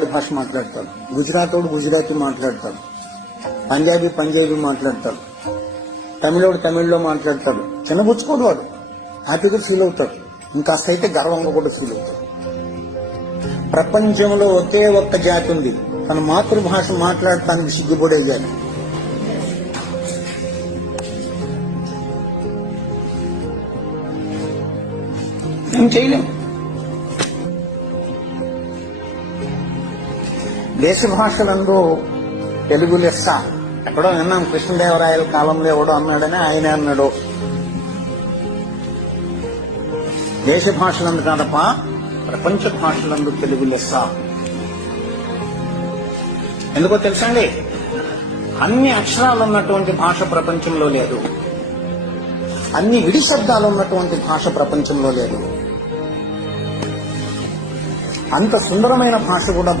భాష మాట్లాడతారు. గుజరాతోడు గుజరాతీ మాట్లాడతారు. పంజాబీ పంజాబీ మాట్లాడతారు. తమిళోడు తమిళ్ళో మాట్లాడతారు. చిన్నపుచ్చుకోడు వాడు. హ్యాపీగా ఫీల్ అవుతాడు. ఇంకా అయితే గర్వంగా కూడా ఫీల్ అవుతాడు. ప్రపంచంలో ఒకే ఒక్క జాతి ఉంది. తన మాతృభాష మాట్లాడటానికి సిగ్గుపడే జాతి ఏం చేయలేం. దేశ భాషలందు తెలుగు లెస్స. ఎక్కడో విన్నాం కృష్ణదేవరాయల కాలంలో ఎవడో అన్నాడని ఆయన అన్నాడు. దేశ భాషలందు కాదప్ప ప్రపంచ భాషలందు తెలుగు లెస్స. ఎందుకో తెలుసండి అన్ని అక్షరాలు ఉన్నటువంటి భాష ప్రపంచంలో లేదు. అన్ని విడి శబ్దాలు ఉన్నటువంటి భాష ప్రపంచంలో లేదు. అంత సుందరమైన భాష కూడా